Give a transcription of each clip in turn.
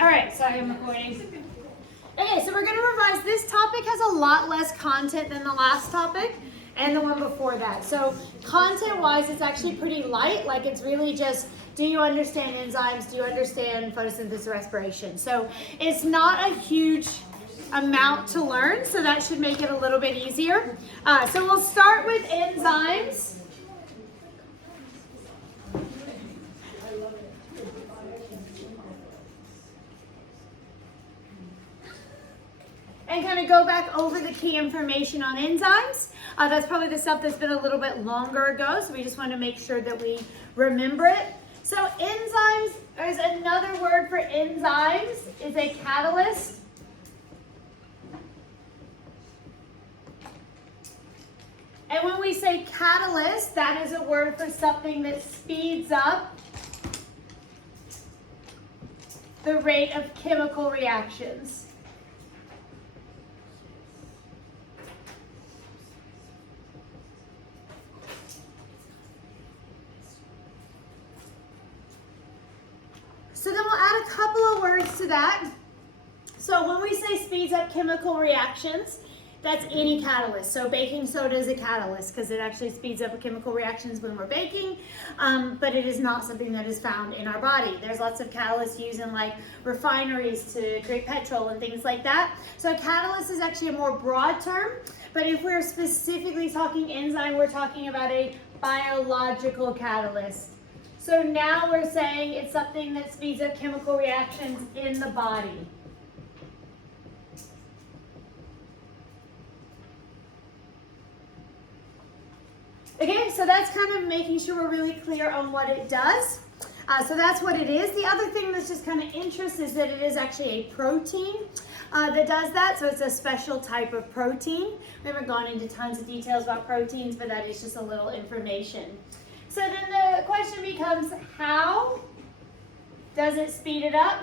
All right, sorry, I'm recording. Okay, so we're going to revise. This topic has a lot less content than the last topic and the one before that. So content-wise, it's actually pretty light. Like, it's really just, do you understand enzymes? Do you understand photosynthesis, respiration? So it's not a huge amount to learn, so that should make it a little bit easier. So we'll start with enzymes. And kind of go back over the key information on enzymes. That's probably the stuff that's been a little bit longer ago, so we just want to make sure that we remember it. So enzymes, there's another word for enzymes, is a catalyst. And when we say catalyst, that is a word for something that speeds up the rate of chemical reactions. So then we'll add a couple of words to that. So when we say speeds up chemical reactions, that's any catalyst. So baking soda is a catalyst because it actually speeds up chemical reactions when we're baking, but it is not something that is found in our body. There's lots of catalysts used in like refineries to create petrol and things like that. So a catalyst is actually a more broad term, but if we're specifically talking enzyme, we're talking about a biological catalyst. So now we're saying it's something that speeds up chemical reactions in the body. Okay, so that's kind of making sure we're really clear on what it does. So that's what it is. The other thing that's just kind of interesting is that it is actually a protein that does that. So it's a special type of protein. We haven't gone into tons of details about proteins, but that is just a little information. So then the question becomes, how does it speed it up?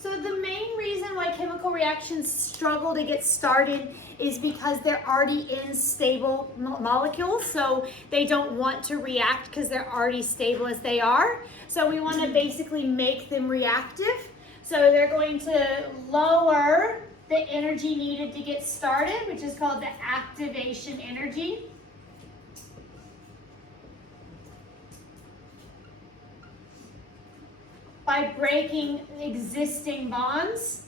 So the main reason why chemical reactions struggle to get started is because they're already in stable molecules, so they don't want to react because they're already stable as they are. So we want to basically make them reactive. So they're going to lower the energy needed to get started, which is called the activation energy. By breaking existing bonds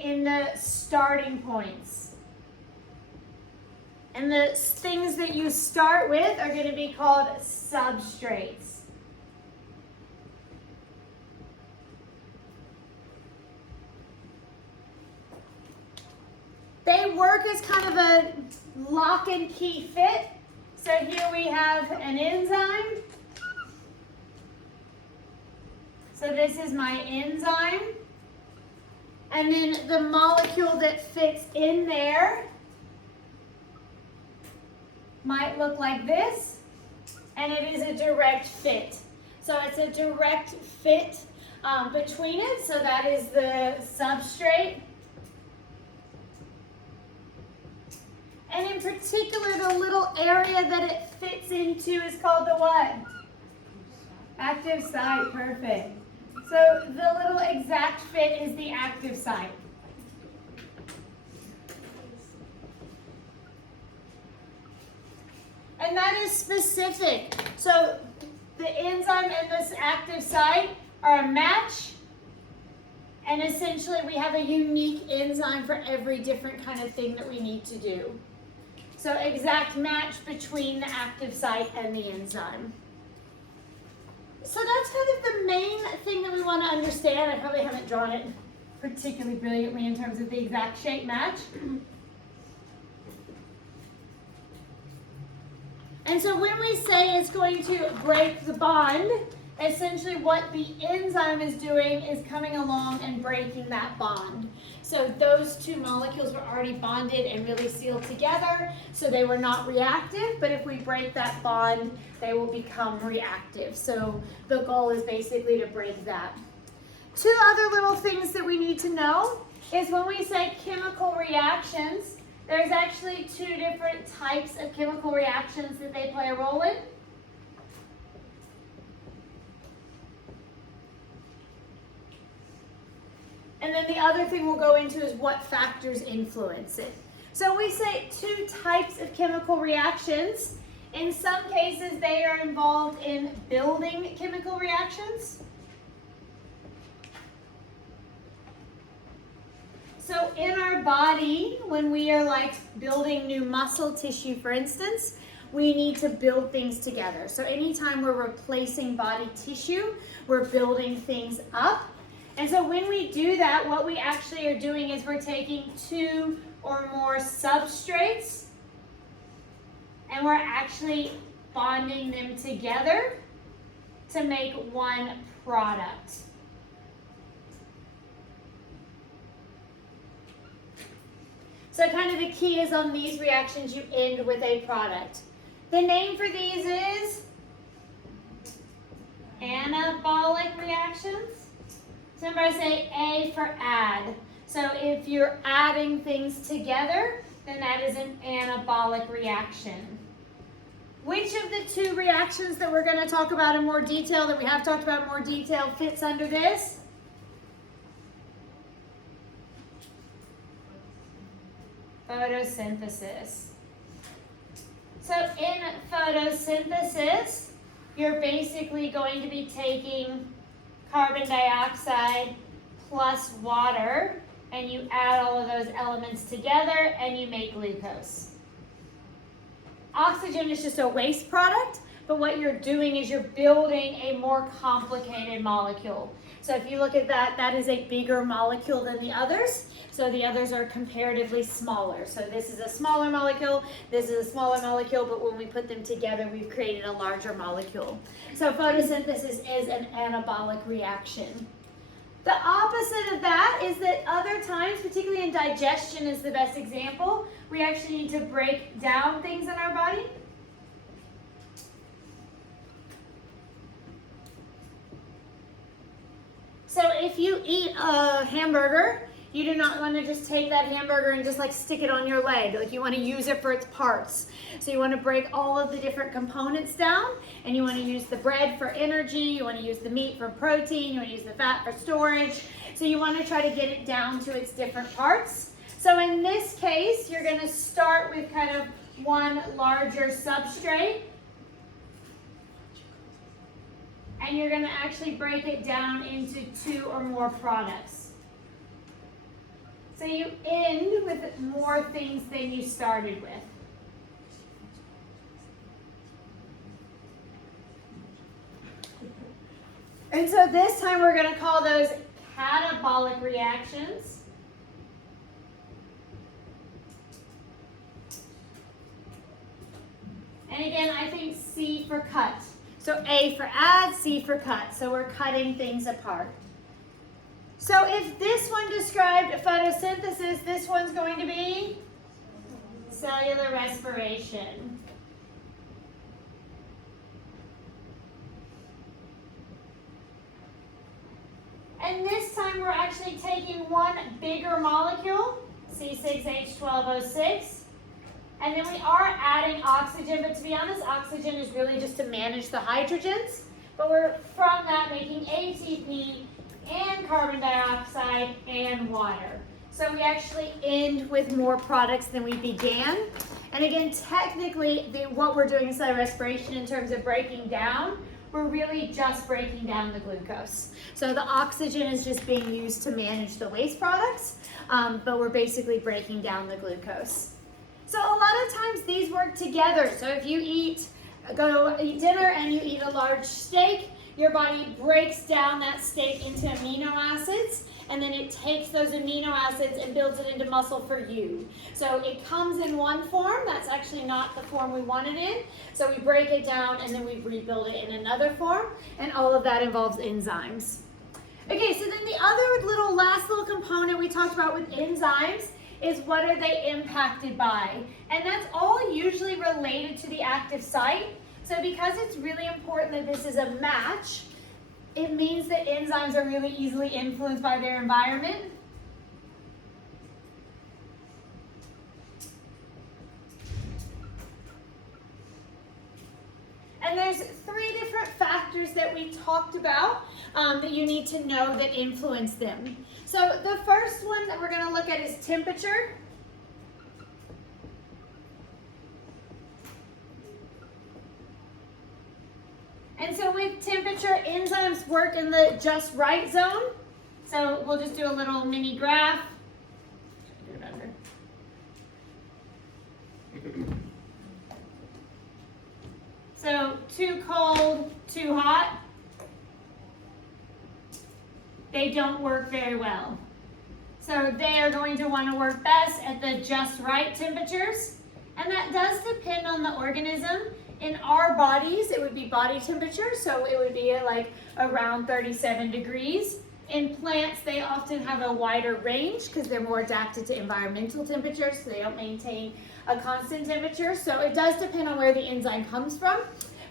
in the starting points. And the things that you start with are going to be called substrates. They work as kind of a lock and key fit. So here we have an enzyme. So this is my enzyme. And then the molecule that fits in there might look like this. And it is a direct fit. So it's a direct fit between it. So that is the substrate. And in particular, the little area that it fits into is called the what? Active site, perfect. So the little exact fit is the active site. And that is specific. So the enzyme and this active site are a match. And essentially we have a unique enzyme for every different kind of thing that we need to do. So exact match between the active site and the enzyme. So that's kind of the main thing that we want to understand. I probably haven't drawn it particularly brilliantly in terms of the exact shape match. And so when we say it's going to break the bond, essentially what the enzyme is doing is coming along and breaking that bond. So those two molecules were already bonded and really sealed together, so they were not reactive, but if we break that bond, they will become reactive. So the goal is basically to break that. Two other little things that we need to know is when we say chemical reactions, there's actually two different types of chemical reactions that they play a role in. And then the other thing we'll go into is what factors influence it. So we say two types of chemical reactions. In some cases, they are involved in building chemical reactions. So in our body, when we are like building new muscle tissue, for instance, we need to build things together. So anytime we're replacing body tissue, we're building things up. And so when we do that, what we actually are doing is we're taking two or more substrates and we're actually bonding them together to make one product. So kind of the key is on these reactions, you end with a product. The name for these is anabolic reactions. So remember I say A for add. So if you're adding things together, then that is an anabolic reaction. Which of the two reactions that we're going to talk about in more detail, that we have talked about in more detail, fits under this? Photosynthesis. So in photosynthesis, you're basically going to be taking carbon dioxide plus water, and you add all of those elements together and you make glucose. Oxygen is just a waste product, but what you're doing is you're building a more complicated molecule. So if you look at that, that is a bigger molecule than the others. So the others are comparatively smaller. So this is a smaller molecule, this is a smaller molecule, but when we put them together, we've created a larger molecule. So photosynthesis is an anabolic reaction. The opposite of that is that other times, particularly in digestion is the best example, we actually need to break down things in our body. So if you eat a hamburger, you do not want to just take that hamburger and just like stick it on your leg. Like you want to use it for its parts. So you want to break all of the different components down, and you want to use the bread for energy, you want to use the meat for protein, you want to use the fat for storage. So you want to try to get it down to its different parts. So in this case, you're going to start with kind of one larger substrate, and you're going to actually break it down into two or more products. So you end with more things than you started with. And so this time we're going to call those catabolic reactions. And again, I think C for cut. So A for add, C for cut. So we're cutting things apart. So if this one described photosynthesis, this one's going to be cellular respiration. And this time we're actually taking one bigger molecule, C6H12O6, and then we are adding oxygen, but to be honest, oxygen is really just to manage the hydrogens, but we're from that making ATP and carbon dioxide and water. So we actually end with more products than we began. And again, technically, what we're doing inside respiration in terms of breaking down, we're really just breaking down the glucose. So the oxygen is just being used to manage the waste products, but we're basically breaking down the glucose. So a lot of times these work together. So if you go eat dinner and you eat a large steak, your body breaks down that steak into amino acids, and then it takes those amino acids and builds it into muscle for you. So it comes in one form, that's actually not the form we want it in. So we break it down and then we rebuild it in another form, and all of that involves enzymes. Okay, so then the other last little component we talked about with enzymes is what are they impacted by? And that's all usually related to the active site. So because it's really important that this is a match, it means that enzymes are really easily influenced by their environment. And there's three different factors factors that we talked about that you need to know that influence them. So the first one that we're going to look at is temperature. And so with temperature, enzymes work in the just right zone. So we'll just do a little mini graph. So too cold, too hot, they don't work very well. So they are going to want to work best at the just right temperatures. And that does depend on the organism. In our bodies, it would be body temperature, so it would be at like around 37 degrees. In plants, they often have a wider range because they're more adapted to environmental temperatures, so they don't maintain a constant temperature. So it does depend on where the enzyme comes from,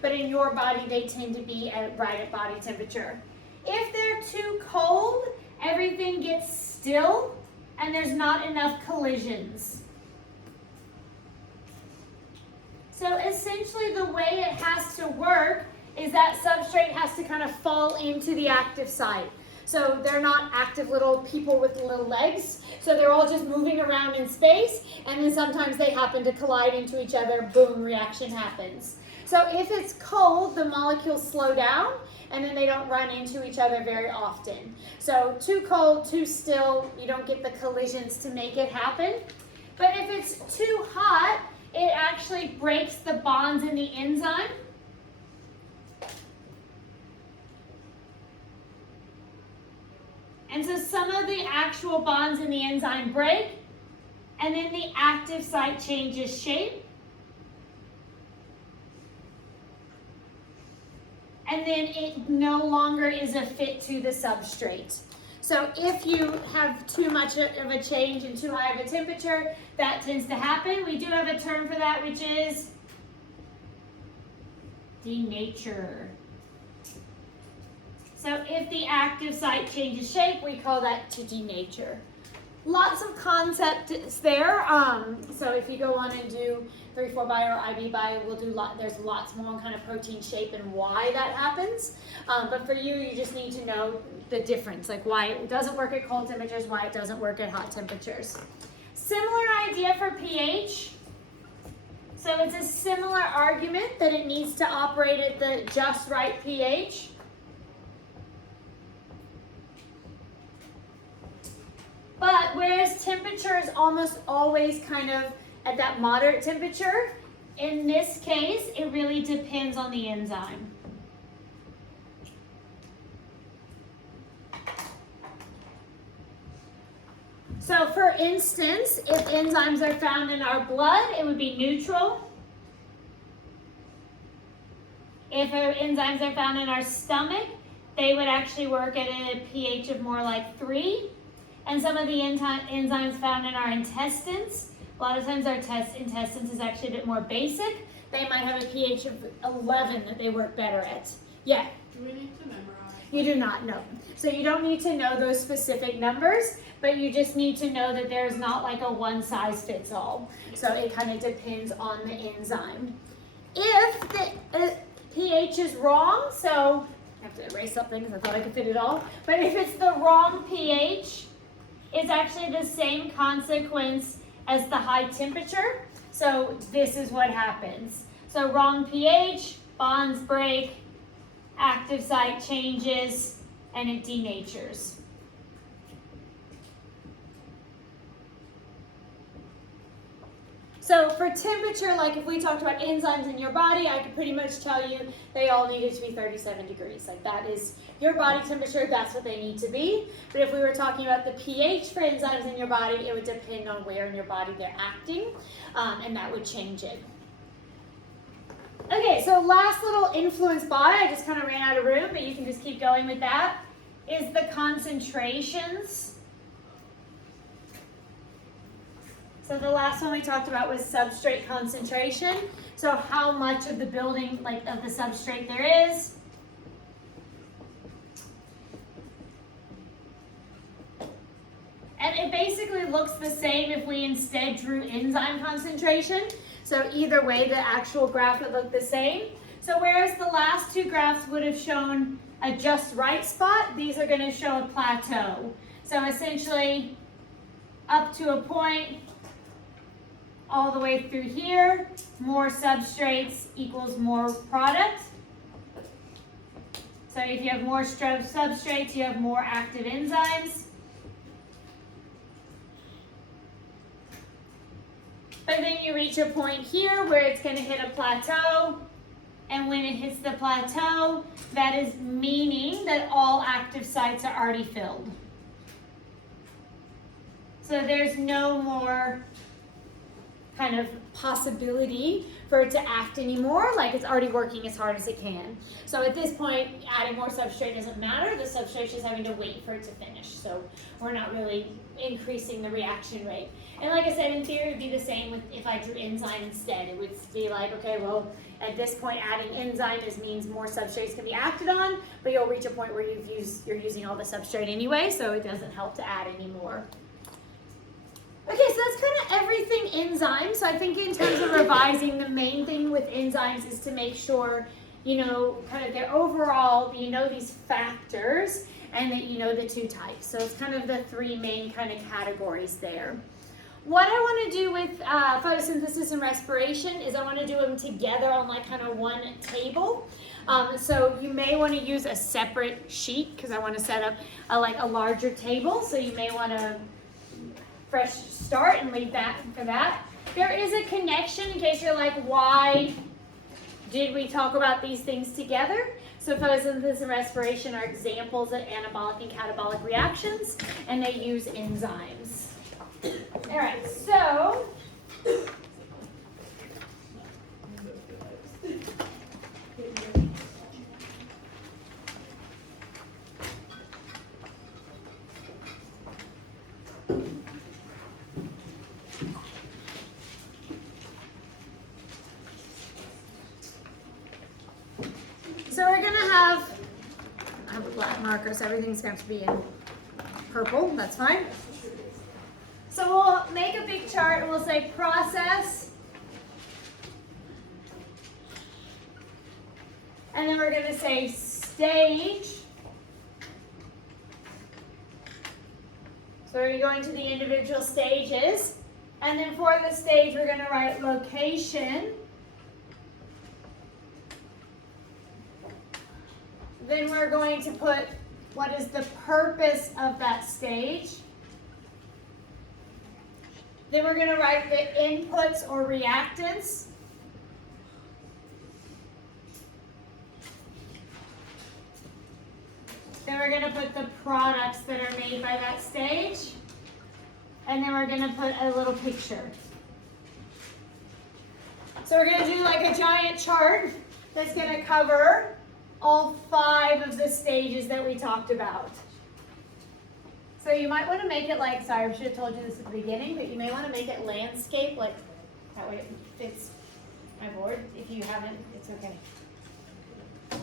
but in your body, they tend to be right at body temperature. If they're too cold, everything gets still and there's not enough collisions. So essentially the way it has to work is that substrate has to kind of fall into the active site. So they're not active little people with little legs. So they're all just moving around in space, and then sometimes they happen to collide into each other, boom, reaction happens. So if it's cold, the molecules slow down, and then they don't run into each other very often. So too cold, too still, you don't get the collisions to make it happen. But if it's too hot, it actually breaks the bonds in the enzyme. And so some of the actual bonds in the enzyme break, and then the active site changes shape. And then it no longer is a fit to the substrate. So if you have too much of a change and too high of a temperature, that tends to happen. We do have a term for that, which is denature. So if the active site changes shape, we call that to denature. Lots of concepts there. So if you go on and do 3,4 bio or IB bio, we'll do there's lots more on kind of protein shape and why that happens. But for you, you just need to know the difference, like why it doesn't work at cold temperatures, why it doesn't work at hot temperatures. Similar idea for pH. So it's a similar argument that it needs to operate at the just right pH. But whereas temperature is almost always kind of at that moderate temperature, in this case, it really depends on the enzyme. So for instance, if enzymes are found in our blood, it would be neutral. If our enzymes are found in our stomach, they would actually work at a pH of more like 3. And some of the enzymes found in our intestines, a lot of times our intestines is actually a bit more basic. They might have a pH of 11 that they work better at. Yeah? Do we need to memorize? You do not, no. So you don't need to know those specific numbers, but you just need to know that there's not like a one size fits all. So it kind of depends on the enzyme. If the pH is wrong, so I have to erase something because I thought I could fit it all, but if it's the wrong pH, it's actually the same consequence as the high temperature. So this is what happens. So wrong pH, bonds break, active site changes, and it denatures. So for temperature, like if we talked about enzymes in your body, I could pretty much tell you they all needed to be 37 degrees. Like that is your body temperature, that's what they need to be. But if we were talking about the pH for enzymes in your body, it would depend on where in your body they're acting, and that would change it. Okay, so last little influence by, I just kind of ran out of room, but you can just keep going with that, is the concentrations. So the last one we talked about was substrate concentration. So how much of the building, like of the substrate there is. And it basically looks the same if we instead drew enzyme concentration. So either way, the actual graph would look the same. So whereas the last two graphs would have shown a just right spot, these are going to show a plateau. So essentially up to a point all the way through here, more substrates equals more product. So if you have more substrates, you have more active enzymes. But then you reach a point here where it's going to hit a plateau. And when it hits the plateau, that is meaning that all active sites are already filled. So there's no more kind of possibility for it to act anymore, like it's already working as hard as it can. So at this point, adding more substrate doesn't matter. The substrate is having to wait for it to finish. So we're not really increasing the reaction rate. And like I said, in theory, it would be the same with if I drew enzyme instead. It would be like, okay, well, at this point, adding enzyme means more substrates can be acted on, but you'll reach a point where you're using all the substrate anyway, so it doesn't help to add anymore. Okay, so that's kind of everything enzymes. So I think in terms of revising, the main thing with enzymes is to make sure, you know, kind of their overall, you know these factors, and that you know the two types. So it's kind of the three main kind of categories there. What I want to do with photosynthesis and respiration is I want to do them together on like kind of one table. So you may want to use a separate sheet because I want to set up a larger table. So you may want to fresh start and leave that for that. There is a connection in case you're like, why did we talk about these things together? So photosynthesis and respiration are examples of anabolic and catabolic reactions, and they use enzymes. All right, so we're going to have, I have a black marker, so everything's going to be in purple. That's fine. So we'll make a big chart and we'll say process. And then we're going to say stage. So we're going to the individual stages. And then for the stage, we're going to write location. Then we're going to put what is the purpose of that stage. Then we're going to write the inputs or reactants. Then we're going to put the products that are made by that stage. And then we're going to put a little picture. So we're going to do like a giant chart that's going to cover all 5 of the stages that we talked about. So you might want to make it like, sorry, I should have told you this at the beginning, but you may want to make it landscape, like that way it fits my board. If you haven't, it's okay. All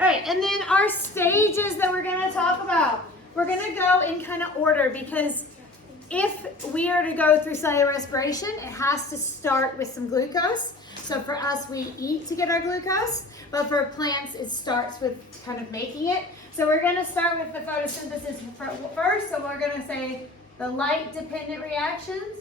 right, and then our stages that we're going to talk about. We're going to go in kind of order because if we are to go through cellular respiration, it has to start with some glucose. So for us, we eat to get our glucose, but for plants, it starts with kind of making it. So we're going to start with the photosynthesis first. So we're going to say the light-dependent reactions.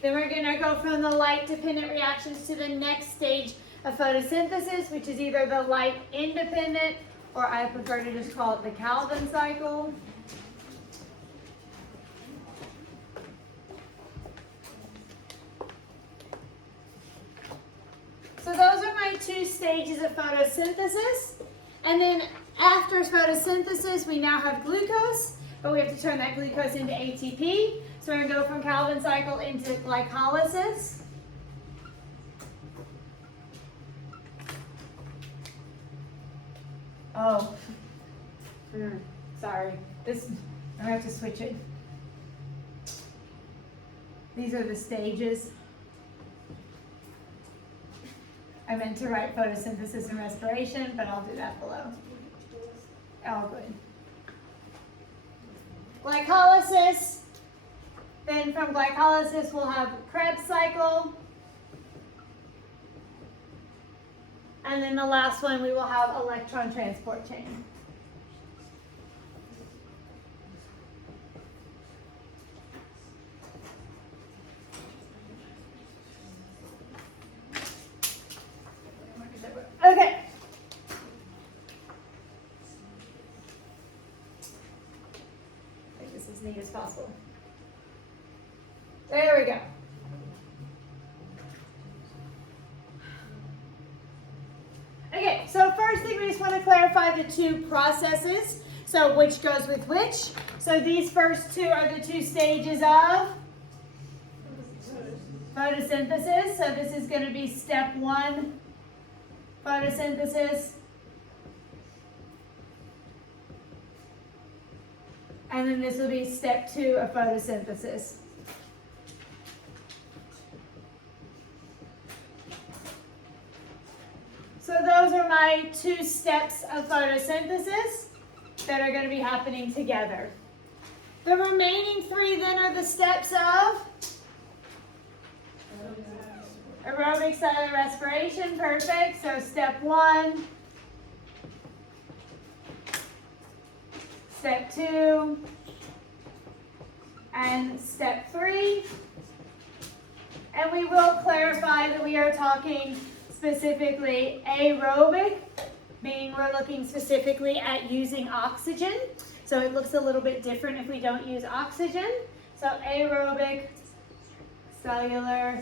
Then we're going to go from the light-dependent reactions to the next stage of photosynthesis, which is either the light-independent, or I prefer to just call it the Calvin cycle. So those are my 2 stages of photosynthesis. And then after photosynthesis, we now have glucose, but we have to turn that glucose into ATP. So we're going to go from Calvin cycle into glycolysis. Oh, sorry. I have to switch it. These are the stages. I meant to write photosynthesis and respiration, but I'll do that below. All good. Glycolysis. Then from glycolysis, we'll have Krebs cycle. And then the last one, we will have electron transport chain. Okay. Make this as neat as possible. There we go. Okay, so first thing we just want to clarify the two processes. So which goes with which. So these first two are the two stages of photosynthesis. So this is going to be step 1, photosynthesis. And then this will be step 2 of photosynthesis. So those are my 2 steps of photosynthesis that are going to be happening together. The remaining 3 then are the steps of aerobic cellular respiration. Perfect. So step 1, step 2, and step 3. And we will clarify that we are talking specifically aerobic, meaning we're looking specifically at using oxygen. So it looks a little bit different if we don't use oxygen. So aerobic cellular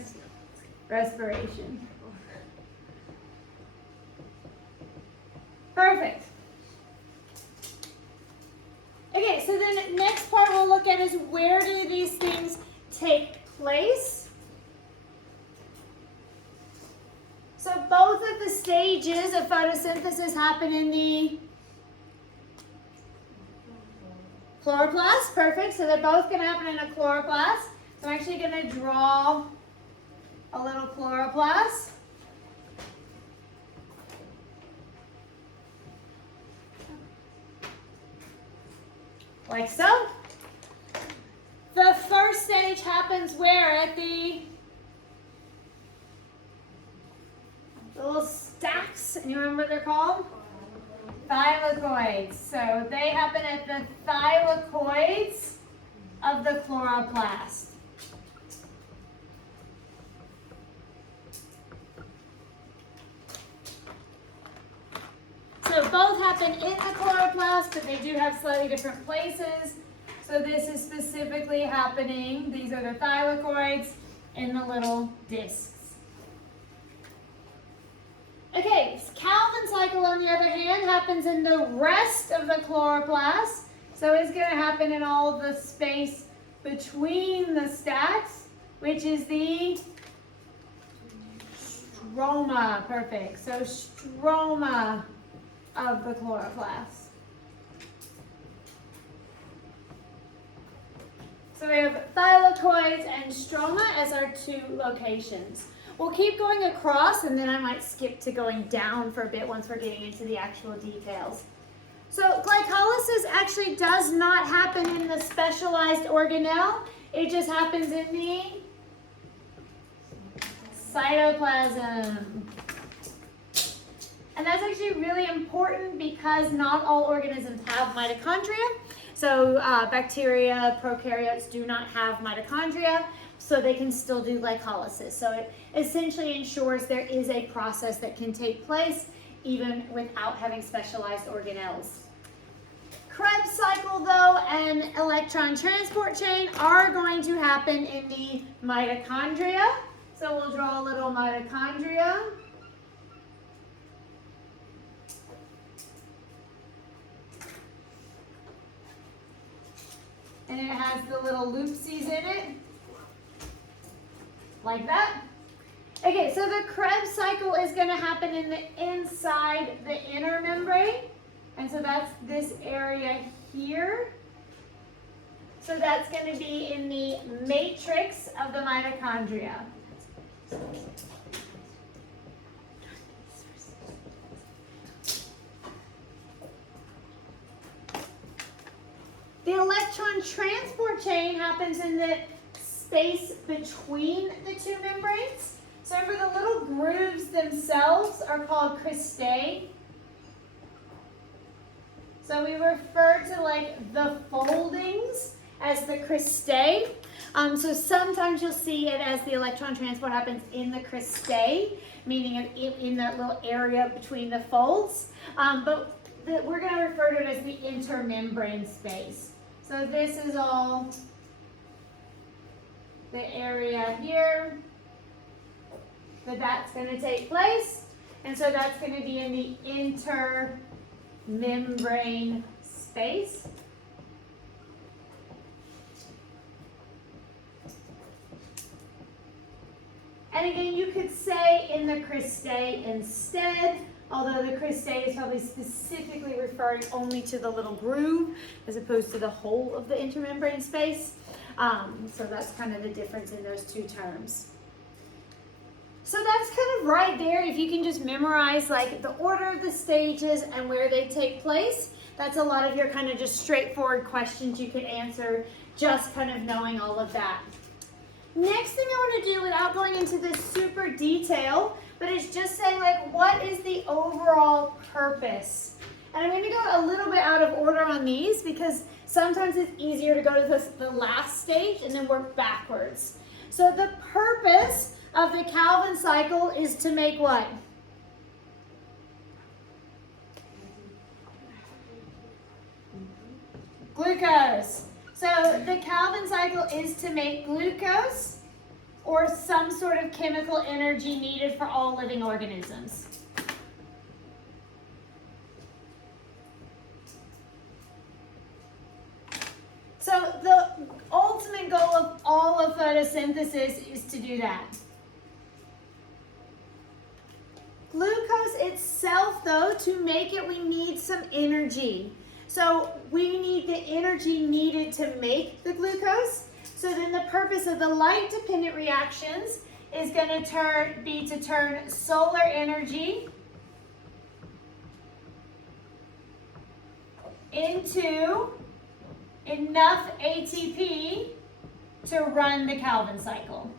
respiration. Perfect. Okay, so then the next part we'll look at is where do these things take place? So both of the stages of photosynthesis happen in the chloroplast. Perfect. So they're both going to happen in a chloroplast. So I'm actually going to draw a little chloroplast. Like so. The first stage happens where? At the little stacks, and you remember what they're called? Thylakoids. So they happen at the thylakoids of the chloroplast. So both happen in the chloroplast, but they do have slightly different places. So this is specifically happening, these are the thylakoids, in the little discs. Okay, Calvin cycle on the other hand happens in the rest of the chloroplast. So it's going to happen in all the space between the stacks, which is the stroma. Perfect. So stroma of the chloroplast. So we have thylakoids and stroma as our 2 locations. We'll keep going across, and then I might skip to going down for a bit once we're getting into the actual details. So glycolysis actually does not happen in the specialized organelle. It just happens in the cytoplasm. And that's actually really important because not all organisms have mitochondria. So bacteria, prokaryotes do not have mitochondria, so they can still do glycolysis. So it essentially ensures there is a process that can take place even without having specialized organelles. Krebs cycle, though, and electron transport chain are going to happen in the mitochondria. So we'll draw a little mitochondria. And it has the little loopsies in it, like that. Okay, so the Krebs cycle is going to happen in the inside the inner membrane. And so that's this area here. So that's going to be in the matrix of the mitochondria. The electron transport chain happens in the space between the two membranes. So remember, the little grooves themselves are called cristae. So we refer to like the foldings as the cristae. So sometimes you'll see it as the electron transport happens in the cristae, meaning in that little area between the folds. But we're going to refer to it as the intermembrane space. So this is all the area here that's going to take place. And so that's going to be in the intermembrane space. And again, you could say in the cristae instead, although the cristae is probably specifically referring only to the little groove as opposed to the whole of the intermembrane space. So that's kind of the difference in those two terms. So that's kind of right there. If you can just memorize like the order of the stages and where they take place, that's a lot of your kind of just straightforward questions you could answer just kind of knowing all of that. Next thing I want to do, without going into this super detail, but it's just saying like, what is the overall purpose? And I'm going to go a little bit out of order on these because sometimes it's easier to go to the last stage and then work backwards. So the purpose of the Calvin cycle is to make what? Glucose. So the Calvin cycle is to make glucose or some sort of chemical energy needed for all living organisms. So the ultimate goal of all of photosynthesis is to do that. Glucose itself, though, to make it, we need some energy. So we need the energy needed to make the glucose. So then the purpose of the light-dependent reactions is going to be to turn solar energy into enough ATP to run the Calvin cycle.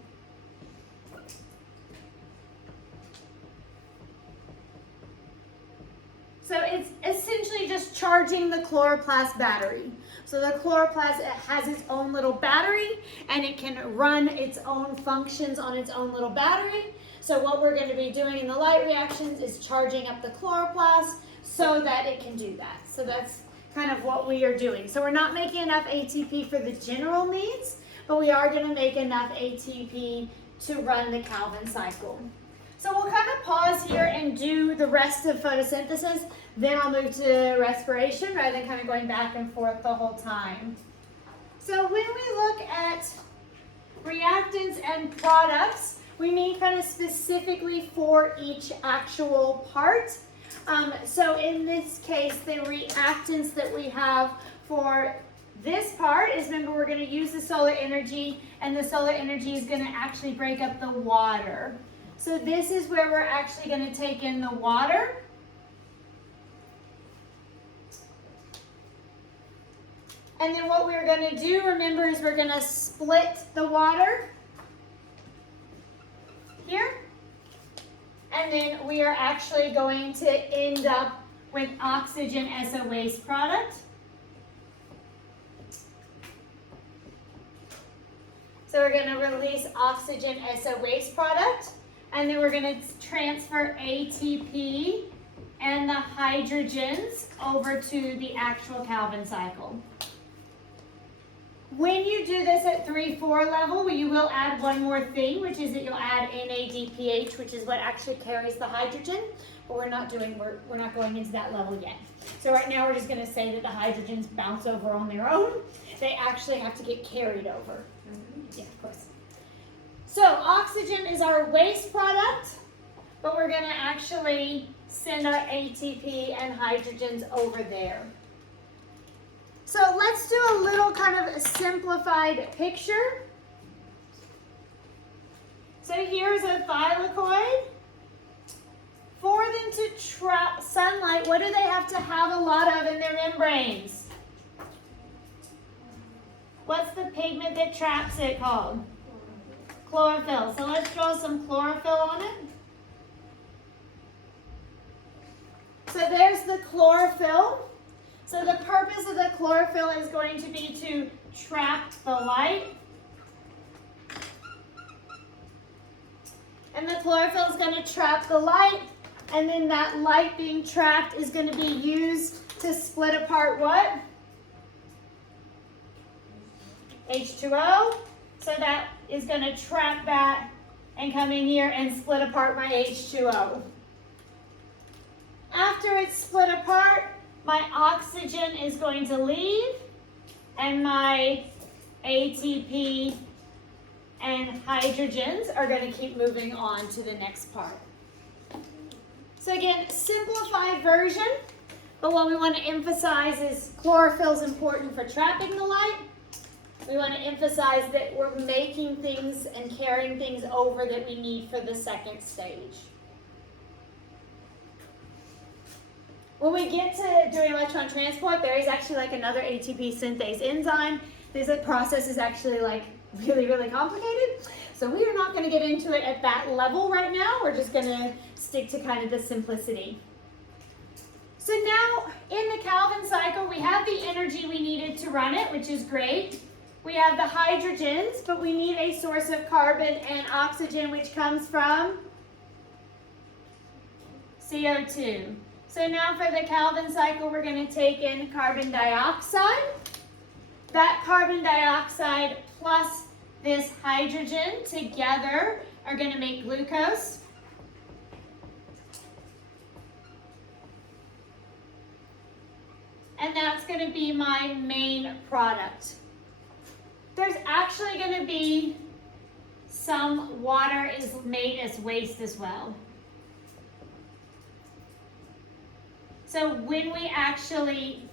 So it's essentially just charging the chloroplast battery. So the chloroplast has its own little battery and it can run its own functions on its own little battery. So what we're going to be doing in the light reactions is charging up the chloroplast so that it can do that. So that's kind of what we are doing. So we're not making enough ATP for the general needs, but we are going to make enough ATP to run the Calvin cycle. So we'll kind of pause here and do the rest of photosynthesis. Then I'll move to respiration rather than kind of going back and forth the whole time. So when we look at reactants and products, we mean kind of specifically for each actual part. So in this case, the reactants that we have for this part is, remember, we're going to use the solar energy, and the solar energy is going to actually break up the water. So this is where we're actually going to take in the water. And then what we're going to do, remember, is we're going to split the water here. And then we are actually going to end up with oxygen as a waste product. So we're going to release oxygen as a waste product. And then we're going to transfer ATP and the hydrogens over to the actual Calvin cycle. When you do this at 3-4 level, you will add one more thing, which is that you'll add NADPH, which is what actually carries the hydrogen. But we're not going into that level yet. So right now we're just going to say that the hydrogens bounce over on their own. They actually have to get carried over. Yeah, of course. So oxygen is our waste product, but we're going to actually send our ATP and hydrogens over there. So let's do a little kind of simplified picture. So here's a thylakoid. For them to trap sunlight, what do they have to have a lot of in their membranes? pigment that traps it called? Chlorophyll. So let's draw some chlorophyll on it. So there's the chlorophyll. So the purpose of the chlorophyll is going to be to trap the light. And the chlorophyll is going to trap the light, and then that light being trapped is going to be used to split apart what? H2O. So that is going to trap that and come in here and split apart my H2O. After it's split apart, my oxygen is going to leave, and my ATP and hydrogens are going to keep moving on to the next part. So again, simplified version, but what we want to emphasize is chlorophyll is important for trapping the light. We want to emphasize that we're making things and carrying things over that we need for the second stage. When we get to doing electron transport, there is actually like another ATP synthase enzyme. This process is actually like really, really complicated. So we are not going to get into it at that level right now. We're just going to stick to kind of the simplicity. So now in the Calvin cycle, we have the energy we needed to run it, which is great. We have the hydrogens, but we need a source of carbon and oxygen, which comes from CO2. So now for the Calvin cycle, we're going to take in carbon dioxide. That carbon dioxide plus this hydrogen together are going to make glucose. And that's going to be my main product. There's actually going to be some water is made as waste as well. So when we actually,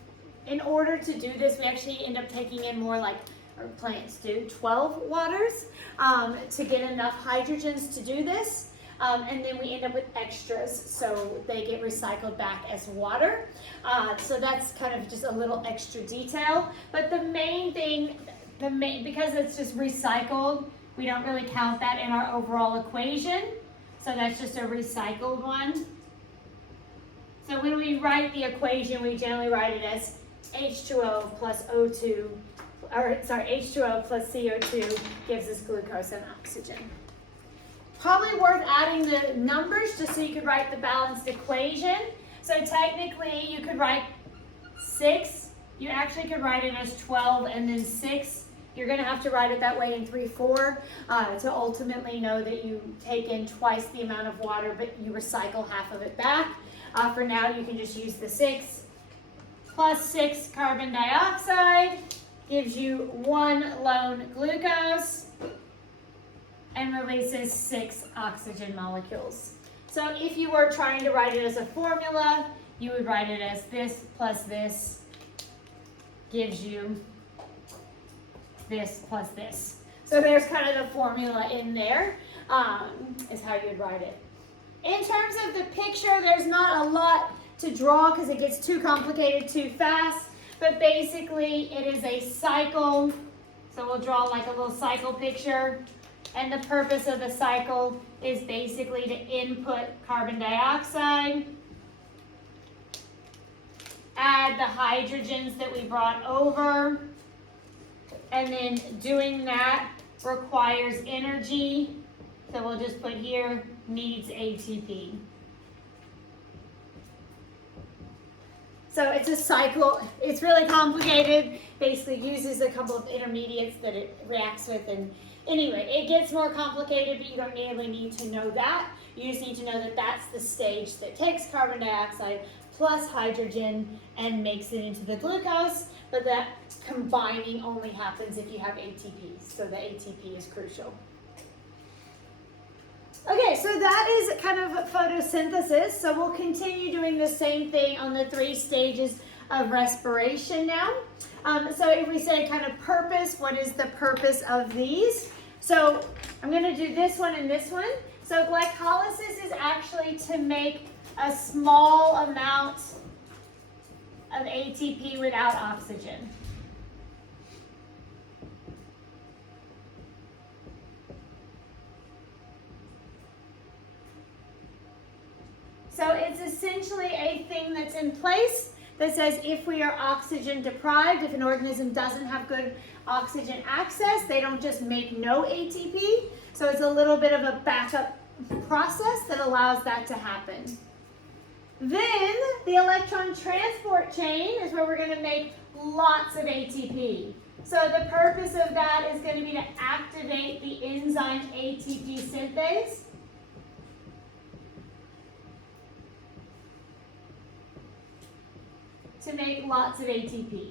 in order to do this, we actually end up taking in more like our plants do, 12 waters to get enough hydrogens to do this. And then we end up with extras, so they get recycled back as water. So that's kind of just a little extra detail. But the main thing, because it's just recycled, we don't really count that in our overall equation. So that's just a recycled one. So when we write the equation, we generally write it as H2O plus O2, H2O plus CO2 gives us glucose and oxygen. Probably worth adding the numbers just so you could write the balanced equation. So technically you could write 6. You actually could write it as 12 and then 6. You're going to have to write it that way in 3/4 to ultimately know that you take in twice the amount of water, but you recycle half of it back. For now, you can just use the 6 plus 6 carbon dioxide gives you 1 lone glucose and releases 6 oxygen molecules. So if you were trying to write it as a formula, you would write it as this plus this gives you this plus this. So there's kind of the formula in there, is how you'd write it. In terms of the picture, there's not a lot to draw because it gets too complicated too fast, but basically it is a cycle. So we'll draw like a little cycle picture, and the purpose of the cycle is basically to input carbon dioxide, add the hydrogens that we brought over, and then doing that requires energy. So we'll just put here needs ATP. So it's a cycle. It's really complicated. Basically uses a couple of intermediates that it reacts with, and anyway, it gets more complicated, but you don't really need to know that. You just need to know that that's the stage that takes carbon dioxide plus hydrogen and makes it into the glucose, but that combining only happens if you have ATP, so the ATP is crucial. Okay, so that is kind of photosynthesis. So we'll continue doing the same thing on the 3 stages of respiration now. So if we say kind of purpose, what is the purpose of these? So I'm going to do this one and this one. So glycolysis is actually to make a small amount of ATP without oxygen. essentially a thing that's in place that says if we are oxygen deprived, if an organism doesn't have good oxygen access, they don't just make no ATP. So it's a little bit of a backup process that allows that to happen. Then the electron transport chain is where we're going to make lots of ATP. So the purpose of that is going to be to activate the enzyme ATP synthase. To make lots of ATP.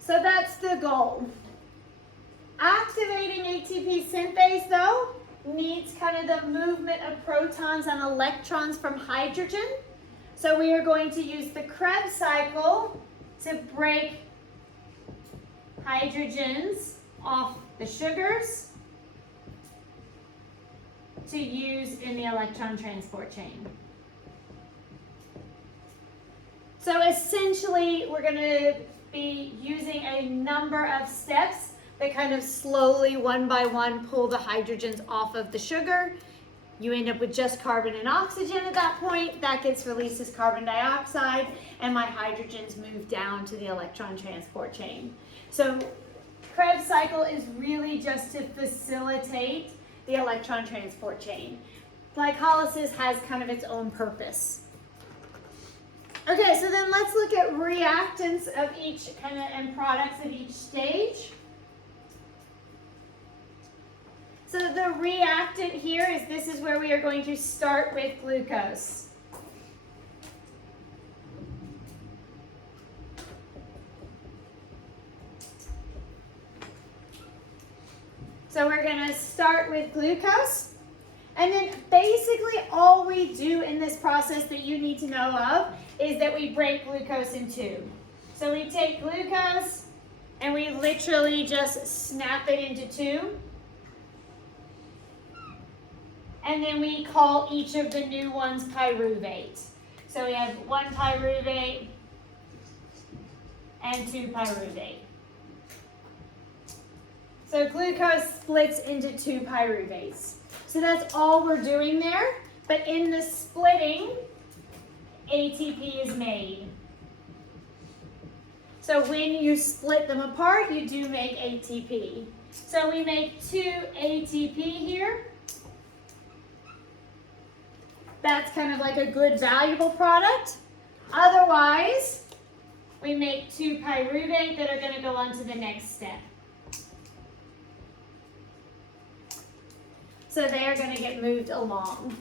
So that's the goal. Activating ATP synthase, though, needs kind of the movement of protons and electrons from hydrogen. So we are going to use the Krebs cycle to break hydrogens off the sugars to use in the electron transport chain. So essentially, we're going to be using a number of steps that kind of slowly, one by one, pull the hydrogens off of the sugar. You end up with just carbon and oxygen at that point. That gets released as carbon dioxide, and my hydrogens move down to the electron transport chain. So Krebs cycle is really just to facilitate the electron transport chain. Glycolysis has kind of its own purpose. Okay, so then let's look at reactants of each kind of and products of each stage. So the reactant here is this is where we are going to start with glucose. So we're going to start with glucose, and then basically all we do in this process that you need to know of is that we break glucose in two. So we take glucose and we literally just snap it into two, and then we call each of the new ones pyruvate. So we have one pyruvate and two pyruvate. So glucose splits into two pyruvates. So that's all we're doing there, but in the splitting, ATP is made. So when you split them apart, you do make ATP. So we make 2 ATP here. That's kind of like a good valuable product. Otherwise, we make 2 pyruvate that are going to go on to the next step. So they are going to get moved along.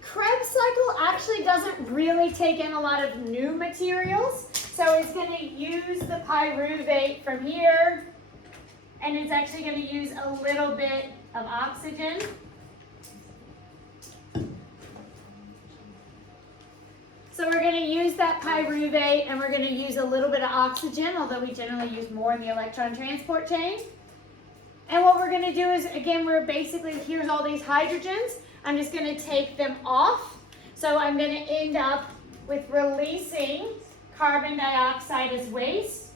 Krebs cycle actually doesn't really take in a lot of new materials. So it's going to use the pyruvate from here, and it's actually going to use a little bit of oxygen. So we're going to use that pyruvate, and we're going to use a little bit of oxygen, although we generally use more in the electron transport chain. And what we're going to do is, again, we're basically, here's all these hydrogens. I'm just going to take them off. So I'm going to end up with releasing carbon dioxide as waste.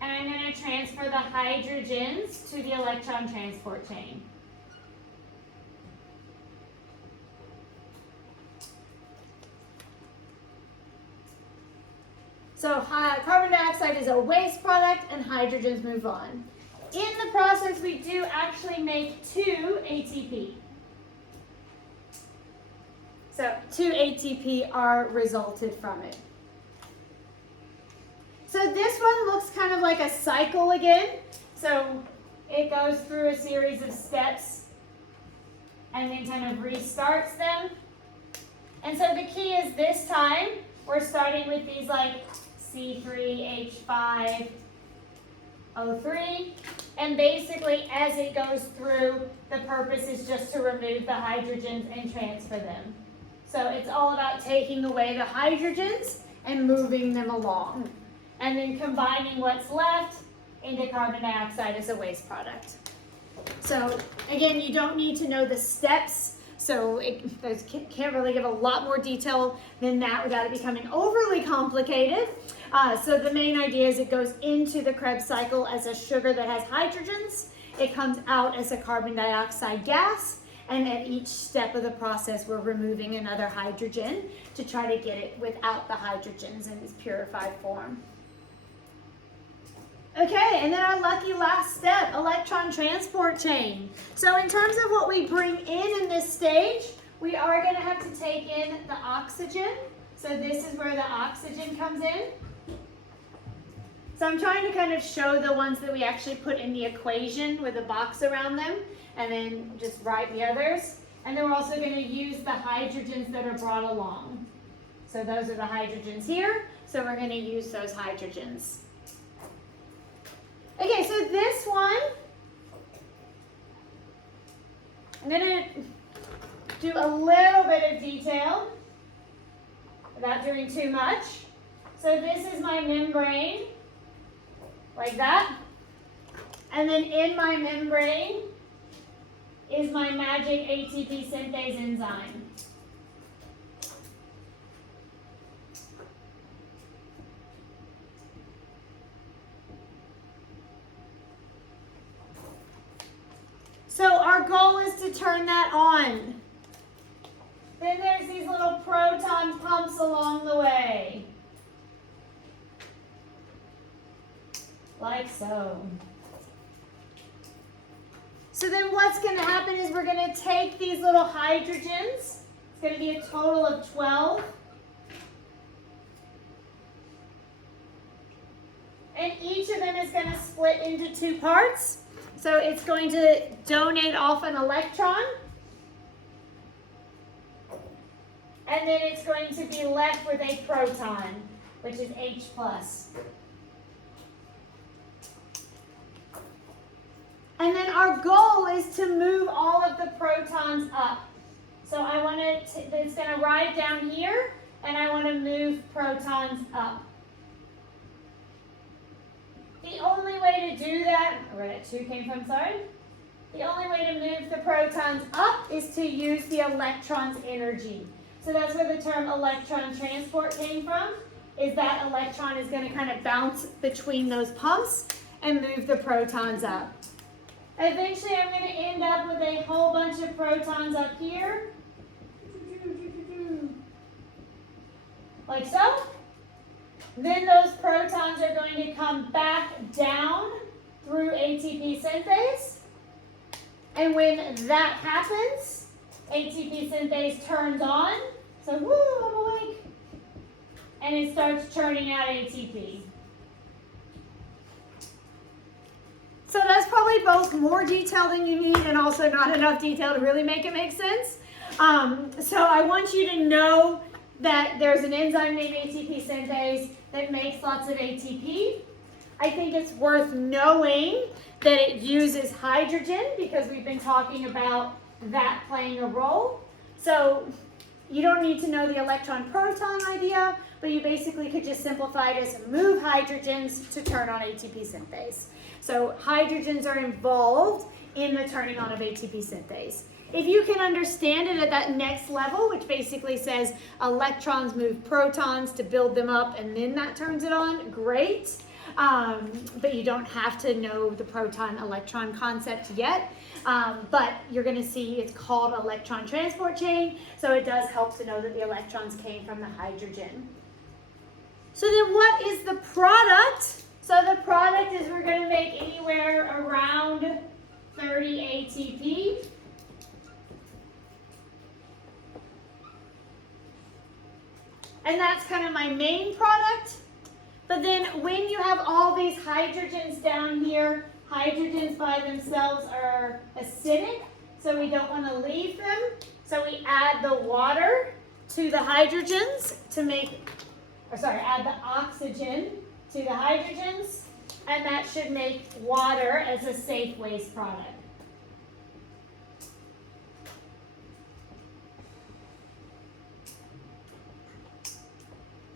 And I'm going to transfer the hydrogens to the electron transport chain. So carbon dioxide is a waste product and hydrogens move on. In the process, we do actually make 2 ATP. So 2 ATP are resulted from it. So this one looks kind of like a cycle again. So it goes through a series of steps and then kind of restarts them. And so the key is this time, we're starting with these like C3H5O3, and basically as it goes through, the purpose is just to remove the hydrogens and transfer them. So it's all about taking away the hydrogens and moving them along, and then combining what's left into carbon dioxide as a waste product. So again, you don't need to know the steps So can't really give a lot more detail than that without it becoming overly complicated. So the main idea is it goes into the Krebs cycle as a sugar that has hydrogens. It comes out as a carbon dioxide gas. And at each step of the process, we're removing another hydrogen to try to get it without the hydrogens in its purified form. Okay, and then our lucky last step, electron transport chain. So in terms of what we bring in this stage, we are going to have to take in the oxygen. So this is where the oxygen comes in. So I'm trying to kind of show the ones that we actually put in the equation with a box around them, and then just write the others. And then we're also going to use the hydrogens that are brought along. So those are the hydrogens here, so we're going to use those hydrogens. Okay, so this one, I'm going to do a little bit of detail without doing too much. So this is my membrane, like that. And then in my membrane is my magic ATP synthase enzyme. So our goal is to turn that on. Then there's these little proton pumps along the way. Like so. So then what's going to happen is we're going to take these little hydrogens. It's going to be a total of 12. And each of them is going to split into two parts. So it's going to donate off an electron. And then it's going to be left with a proton, which is H+. And then our goal is to move all of the protons up. So I want to, it's going to ride down here, and I want to move protons up. The only way to do that, where that 2 came from, sorry. The only way to move the protons up is to use the electron's energy. So that's where the term electron transport came from, is that electron is going to kind of bounce between those pumps and move the protons up. Eventually, I'm going to end up with a whole bunch of protons up here, like so. Then those protons are going to come back down through ATP synthase. And when that happens, ATP synthase turns on. So, woo, I'm awake. And it starts churning out ATP. So that's probably both more detail than you need and also not enough detail to really make it make sense. So I want you to know that there's an enzyme named ATP synthase that makes lots of ATP. I think it's worth knowing that it uses hydrogen because we've been talking about that playing a role. So you don't need to know the electron-proton idea, but you basically could just simplify it as move hydrogens to turn on ATP synthase. So hydrogens are involved in the turning on of ATP synthase. If you can understand it at that next level, which basically says electrons move protons to build them up and then that turns it on, great. But you don't have to know the proton-electron concept yet. But you're going to see it's called electron transport chain, so it does help to know that the electrons came from the hydrogen. So then what is the product? So the product is we're going to make anywhere around 30 ATP. And that's kind of my main product. But then when you have all these hydrogens down here, hydrogens by themselves are acidic, so we don't want to leave them. So we add the water to the hydrogens to make, add the oxygen to the hydrogens, and that should make water as a safe waste product.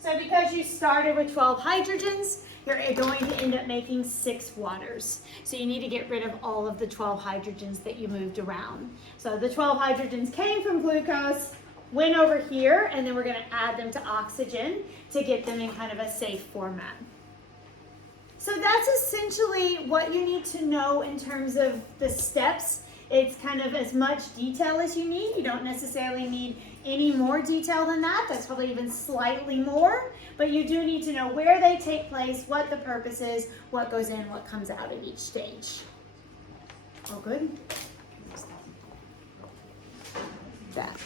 So because you started with 12 hydrogens, you're going to end up making 6 waters. So you need to get rid of all of the 12 hydrogens that you moved around. So the 12 hydrogens came from glucose, went over here, and then we're going to add them to oxygen to get them in kind of a safe format. So that's essentially what you need to know in terms of the steps. It's kind of as much detail as you need. You don't necessarily need any more detail than that. That's probably even slightly more, but you do need to know where they take place, what the purpose is, what goes in, what comes out at each stage. All good? That.